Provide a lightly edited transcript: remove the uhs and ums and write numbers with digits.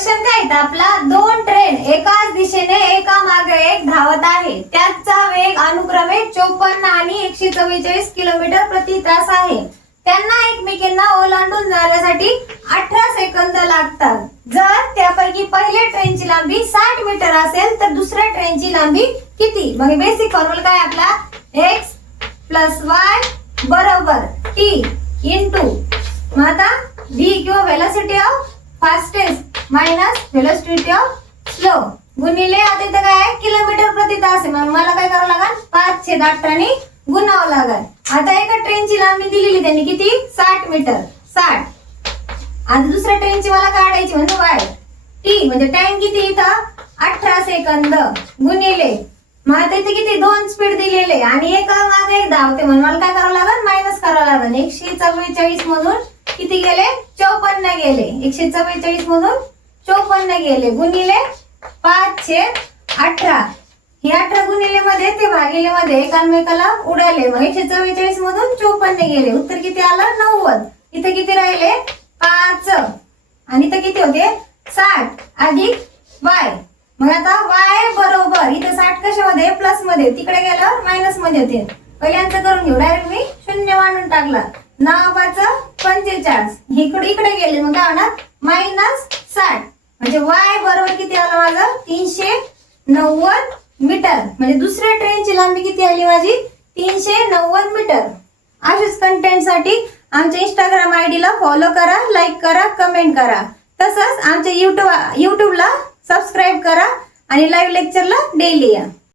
Question काय आहे आपला, दोन ट्रेन एकाच दिशेने एका मागे एक धावत आहे, त्याचा वेग अनुक्रमे 54 आणि 144 किलोमीटर प्रति तास आहे. त्यांना एकमेकांना ओलांडून जाण्यासाठी 18 सेकंद लागतात. जर त्यापैकी पहिल्या ट्रेनची लांबी 60 मीटर असेल तर दुसऱ्या ट्रेनची लांबी किती? मग बेसिक फॉर्म्युला काय आपला, x + y बरोबर t इंटू मग आता v किंवा velocity of fastest minus velocity of slow गुणिले आता इथं काय आहे, किलोमीटर प्रति तास आहे. मग मला काय करावं लागेल, 5/18 ने गुणावं लागेल. आता एका ट्रेनची लांबी दिलेली त्यांनी किती, 60 मीटर 60. आता दुसऱ्या ट्रेनची मला काढायची म्हणजे y t म्हणजे टाइम किती इथं 18 सेकंद गुणिले मग आता इथे किती, दोन स्पीड दिलेले आणि एका मागे एक धावते म्हणून मला काय करावं लागेल, मायनस करावं लागेल. 144 मधून किती गेले, 54 गेले. 144 मधून 54 गेले गुणिले 5/18. हे 18 गुणिले मध्ये ते भागिले मध्ये एकमेकाला उडाले. मग 144 मधून 54 गेले. उत्तर किती आलं, 90. इथे किती राहिले, 5 आणि इथे किती होते, 60 अधिक y. मग आता y बरोबर इथे 60 कशामध्ये, प्लस मध्ये, तिकडे गेलं मायनस मध्ये होते. पहिल्यांचं करून घेऊ, डायरेक्ट मी 0 मांडून टाकला. 9×5=45. इकडे गेले मग काय होणार, -60. म्हणजे y बरोबर किती आलं माझं, 390 मीटर. म्हणजे दुसऱ्या ट्रेनची लांबी किती आली माझी, 390 मीटर. अशाच कंटेंट साठी आमच्या इंस्टाग्राम आयडी ला फॉलो करा, लाईक करा, कमेंट करा. तसंच आमच्या युट्यूबला सबस्क्राईब करा आणि लाईव्ह लेक्चरला डेली या.